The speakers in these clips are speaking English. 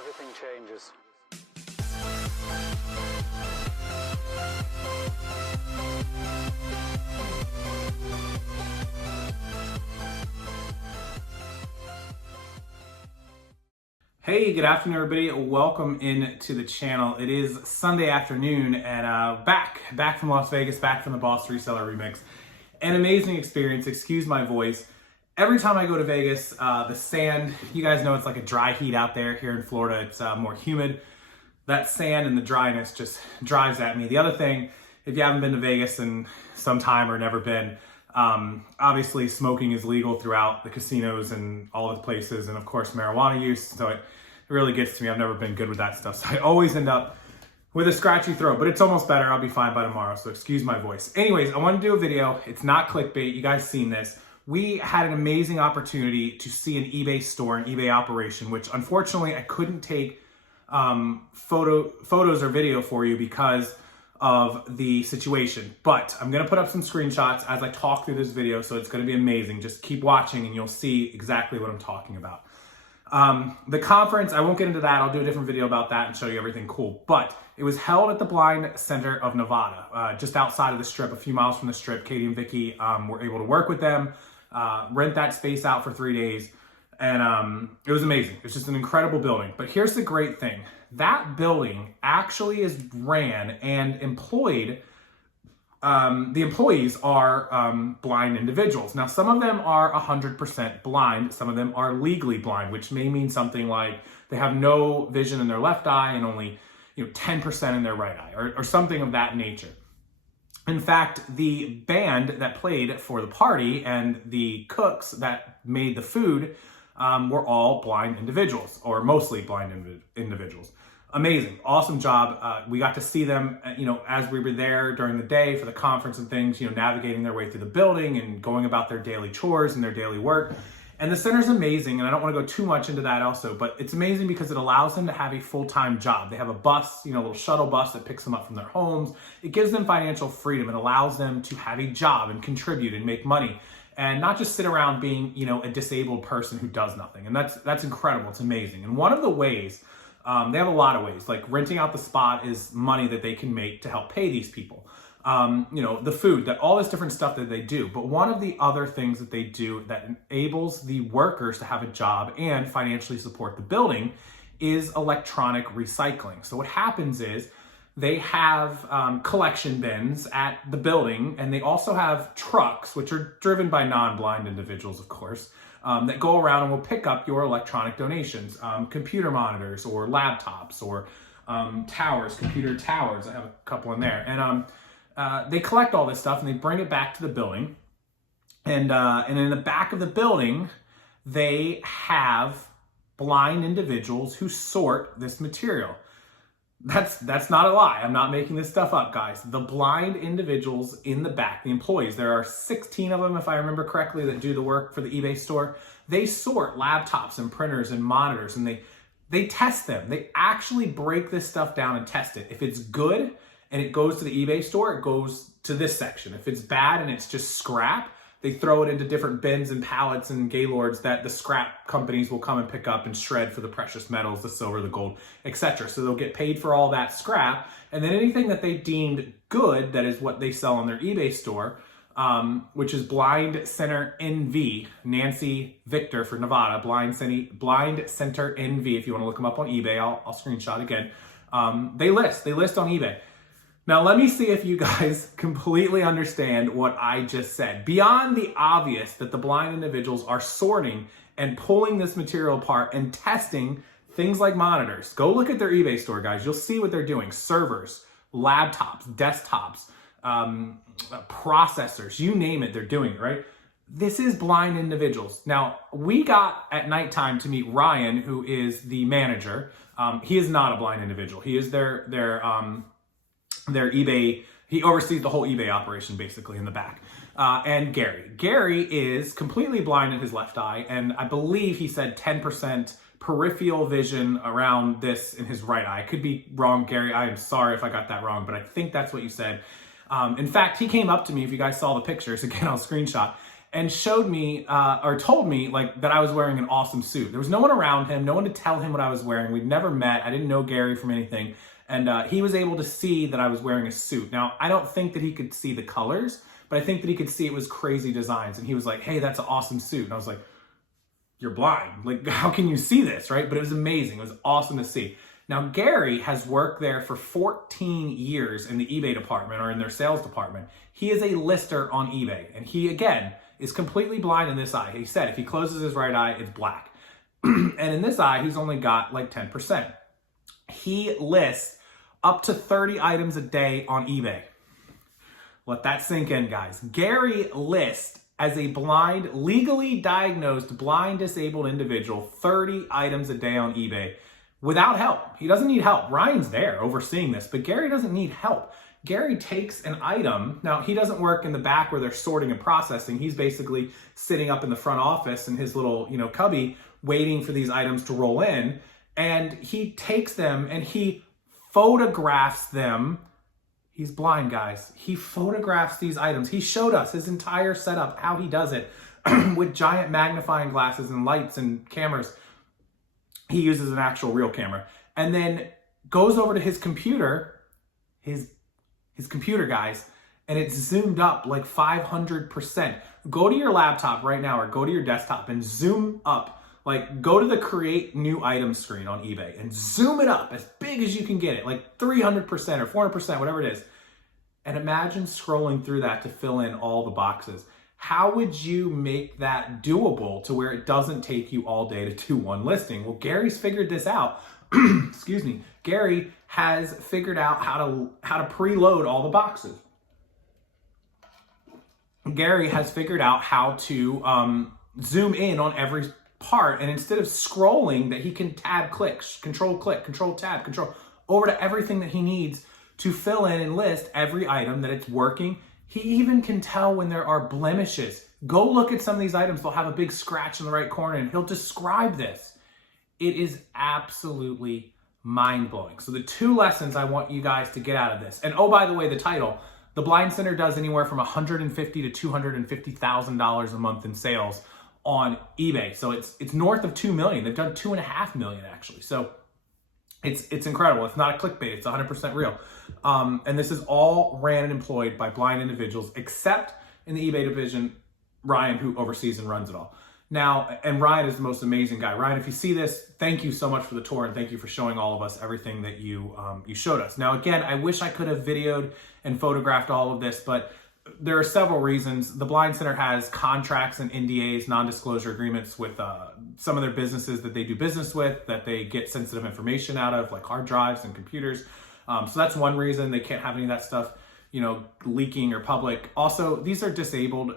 everything changes. Hey, good afternoon, everybody. Welcome into the channel. It is Sunday afternoon, and back from Las Vegas, back from the Boss Reseller Remix. An amazing experience. Excuse my voice. Every time I go to Vegas, the sand, you guys know it's like a dry heat out there. Here in Florida, it's more humid. That sand and the dryness just drives at me. The other thing, if you haven't been to Vegas in some time or never been, obviously smoking is legal throughout the casinos and all the places, and of course marijuana use, so it really gets to me. I've never been good with that stuff, so I always end up with a scratchy throat, but it's almost better. I'll be fine by tomorrow, so excuse my voice. Anyways, I want to do a video. It's not clickbait. You guys seen this. We had an amazing opportunity to see an eBay store, an eBay operation, which unfortunately I couldn't take photos or video for you because of the situation, but I'm gonna put up some screenshots as I talk through this video, so it's gonna be amazing. Just keep watching and you'll see exactly what I'm talking about. The conference, I won't get into that. I'll do a different video about that and show you everything cool, but it was held at the Blind Center of Nevada, just outside of the Strip, a few miles from the Strip. Katie and Vicky were able to work with them, rent that space out for 3 days, and it was amazing. It's just an incredible building. But here's the great thing. That building actually is ran and employed, the employees are blind individuals. Now, some of them are 100% blind. Some of them are legally blind, which may mean something like they have no vision in their left eye and only 10% in their right eye, or something of that nature. In fact, the band that played for the party and the cooks that made the food were all blind individuals, or mostly blind individuals. Amazing, awesome job. We got to see them, as we were there during the day for the conference and things, navigating their way through the building and going about their daily chores and their daily work. And the center's amazing, and I don't want to go too much into that also, but it's amazing because it allows them to have a full-time job. They have a bus, a little shuttle bus that picks them up from their homes. It gives them financial freedom. It allows them to have a job and contribute and make money, and not just sit around being, a disabled person who does nothing. And that's incredible. It's amazing. And one of the ways, they have a lot of ways, like renting out the spot is money that they can make to help pay these people. The food, that all this different stuff that they do. But one of the other things that they do that enables the workers to have a job and financially support the building is electronic recycling. So what happens is they have collection bins at the building, and they also have trucks, which are driven by non-blind individuals, of course, that go around and will pick up your electronic donations, computer monitors or laptops or towers, computer towers. I have a couple in there. And they collect all this stuff and they bring it back to the building. And in the back of the building, they have blind individuals who sort this material. That's not a lie. I'm not making this stuff up, guys. The blind individuals in the back, the employees, there are 16 of them, if I remember correctly, that do the work for the eBay store. They sort laptops and printers and monitors, and they test them. They actually break this stuff down and test it. If it's good and it goes to the eBay store, it goes to this section. If it's bad and it's just scrap, they throw it into different bins and pallets and gaylords that the scrap companies will come and pick up and shred for the precious metals, the silver, the gold, etc. So they'll get paid for all that scrap. And then anything that they deemed good, that is what they sell on their eBay store, which is Blind Center NV, Nancy Victor for Nevada, Blind Center NV. If you want to look them up on eBay, I'll screenshot again. They list on eBay. Now, let me see if you guys completely understand what I just said. Beyond the obvious that the blind individuals are sorting and pulling this material apart and testing things like monitors. Go look at their eBay store, guys. You'll see what they're doing. Servers, laptops, desktops, processors, you name it, they're doing it, right? This is blind individuals. Now, we got at nighttime to meet Ryan, who is the manager. He is not a blind individual. He is their eBay, he oversees the whole eBay operation basically in the back. And Gary is completely blind in his left eye, and I believe he said 10% peripheral vision around this in his right eye. I could be wrong, Gary. I am sorry if I got that wrong, but I think that's what you said. In fact, he came up to me, if you guys saw the pictures, again, I'll screenshot, and showed me or told me like that I was wearing an awesome suit. There was no one around him, no one to tell him what I was wearing. We'd never met. I didn't know Gary from anything. And he was able to see that I was wearing a suit. Now, I don't think that he could see the colors, but I think that he could see it was crazy designs. And he was like, hey, that's an awesome suit. And I was like, you're blind. Like, how can you see this, right? But it was amazing. It was awesome to see. Now, Gary has worked there for 14 years in the eBay department or in their sales department. He is a lister on eBay. And he, again, is completely blind in this eye. He said if he closes his right eye, it's black. And in this eye, he's only got like 10%. He lists up to 30 items a day on eBay. Let that sink in, guys. Gary lists as a blind, legally diagnosed, blind, disabled individual, 30 items a day on eBay without help. He doesn't need help. Ryan's there overseeing this, but Gary doesn't need help. Gary takes an item. Now, he doesn't work in the back where they're sorting and processing. He's basically sitting up in the front office in his little, cubby, waiting for these items to roll in. And he takes them and he photographs them. He's blind, guys. He photographs these items. He showed us his entire setup, how he does it with giant magnifying glasses and lights and cameras. He uses an actual real camera and then goes over to his computer, his computer, guys, and it's zoomed up like 500%. Go to your laptop right now or go to your desktop and zoom up. Like, go to the create new item screen on eBay and zoom it up as big as you can get it, like 300% or 400%, whatever it is. And imagine scrolling through that to fill in all the boxes. How would you make that doable to where it doesn't take you all day to do one listing? Well, Gary's figured this out. Excuse me. Gary has figured out how to preload all the boxes. Gary has figured out how to zoom in on every part, and instead of scrolling, that he can tab click, control tab, control over to everything that he needs to fill in and list every item that it's working. He even can tell when there are blemishes. Go look at some of these items. They'll have a big scratch in the right corner and he'll describe this. It is absolutely mind-blowing. So the two lessons I want you guys to get out of this. And oh, by the way, the title, the Blind Center does anywhere from $150,000 to $250,000 a month in sales on eBay. So it's north of 2 million. They've done 2.5 million actually. So it's incredible. It's not a clickbait. It's 100% real. And this is all ran and employed by blind individuals, except in the eBay division, Ryan, who oversees and runs it all. Now, and Ryan is the most amazing guy. Ryan, if you see this, thank you so much for the tour and thank you for showing all of us everything that you showed us. Now, again, I wish I could have videoed and photographed all of this, but there are several reasons. The Blind Center has contracts and NDAs, non-disclosure agreements with some of their businesses that they do business with, that they get sensitive information out of, like hard drives and computers. So that's one reason they can't have any of that stuff, leaking or public. Also, these are disabled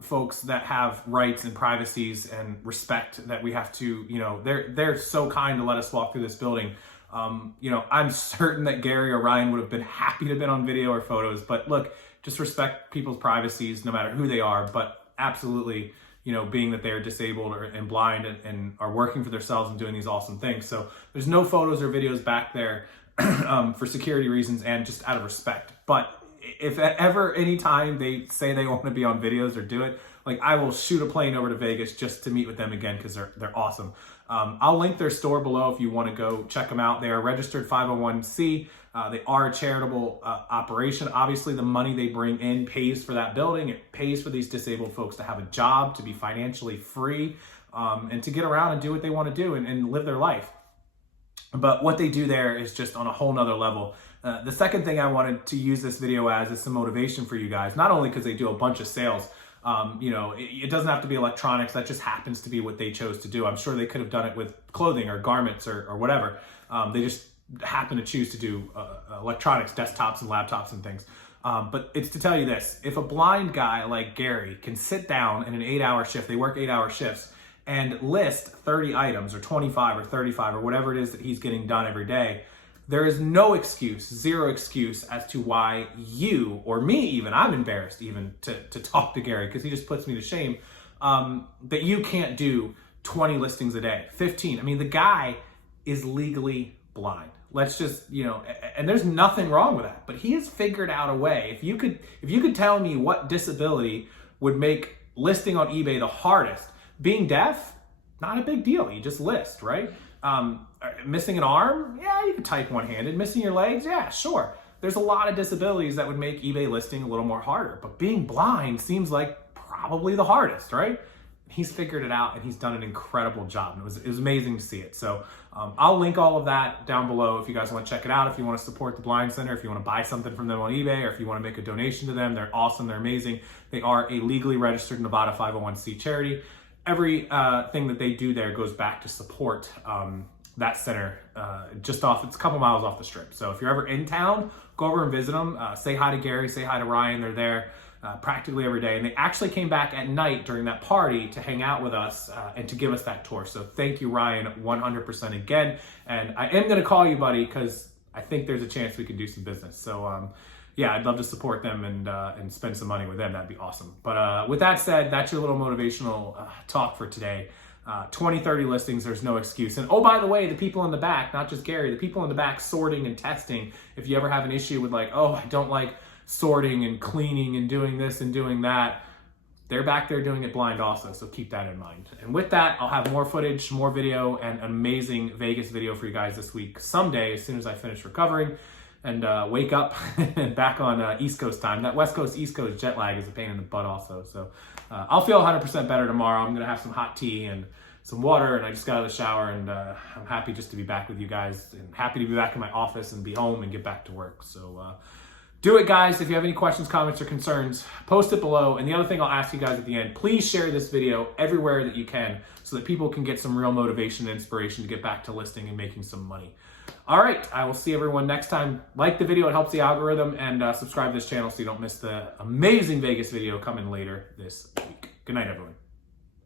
folks that have rights and privacies and respect that we have to, they're so kind to let us walk through this building. I'm certain that Gary or Ryan would have been happy to have been on video or photos, but look, just respect people's privacies no matter who they are, but absolutely, being that they're disabled and blind and are working for themselves and doing these awesome things. So there's no photos or videos back there for security reasons and just out of respect. But if ever, anytime they say they want to be on videos or do it, like I will shoot a plane over to Vegas just to meet with them again because they're awesome. I'll link their store below if you want to go check them out. They are registered 501c. They are a charitable operation. Obviously, the money they bring in pays for that building. It pays for these disabled folks to have a job, to be financially free, and to get around and do what they want to do and live their life. But what they do there is just on a whole nother level. The second thing I wanted to use this video as is some motivation for you guys, not only because they do a bunch of sales. It doesn't have to be electronics. That just happens to be what they chose to do. I'm sure they could have done it with clothing or garments or whatever. They just happen to choose to do electronics, desktops and laptops and things. But it's to tell you this, if a blind guy like Gary can sit down in an 8-hour shift, they work 8-hour shifts, and list 30 items or 25 or 35 or whatever it is that he's getting done every day, there is no excuse, zero excuse as to why you or me even, I'm embarrassed even to talk to Gary because he just puts me to shame, that you can't do 20 listings a day, 15. I mean, the guy is legally blind. Let's just, and there's nothing wrong with that, but he has figured out a way. If you could tell me what disability would make listing on eBay the hardest. Being deaf, not a big deal. You just list, right? Missing an arm, yeah, you can type one-handed. Missing your legs, yeah, sure. There's a lot of disabilities that would make eBay listing a little more harder, but being blind seems like probably the hardest, right? He's figured it out and he's done an incredible job. And it was amazing to see it. So I'll link all of that down below if you guys want to check it out. If you want to support the Blind Center, if you want to buy something from them on eBay, or if you want to make a donation to them, they're awesome. They're amazing. They are a legally registered Nevada 501c charity. Every thing that they do there goes back to support that center. It's a couple miles off the strip. So if you're ever in town, go over and visit them. Say hi to Gary, say hi to Ryan. They're there practically every day. And they actually came back at night during that party to hang out with us and to give us that tour. So thank you, Ryan, 100% again. And I am going to call you, buddy, because I think there's a chance we can do some business. So yeah, I'd love to support them and spend some money with them. That'd be awesome. But with that said, that's your little motivational talk for today. 20, 30 listings, there's no excuse. And oh, by the way, the people in the back, not just Gary, the people in the back sorting and testing, if you ever have an issue with like, oh, I don't like sorting and cleaning and doing this and doing that, they're back there doing it blind also, so keep that in mind. And with that, I'll have more footage, more video, and an amazing Vegas video for you guys this week someday as soon as I finish recovering and wake up and back on East Coast time. That West Coast, East Coast jet lag is a pain in the butt also. So I'll feel 100% better tomorrow. I'm gonna have some hot tea and some water, and I just got out of the shower, and I'm happy just to be back with you guys and happy to be back in my office and be home and get back to work. So do it, guys. If you have any questions, comments, or concerns, post it below. And the other thing I'll ask you guys at the end, please share this video everywhere that you can so that people can get some real motivation and inspiration to get back to listing and making some money. All right, I will see everyone next time. Like the video, it helps the algorithm, and subscribe to this channel so you don't miss the amazing Vegas video coming later this week. Good night, everyone.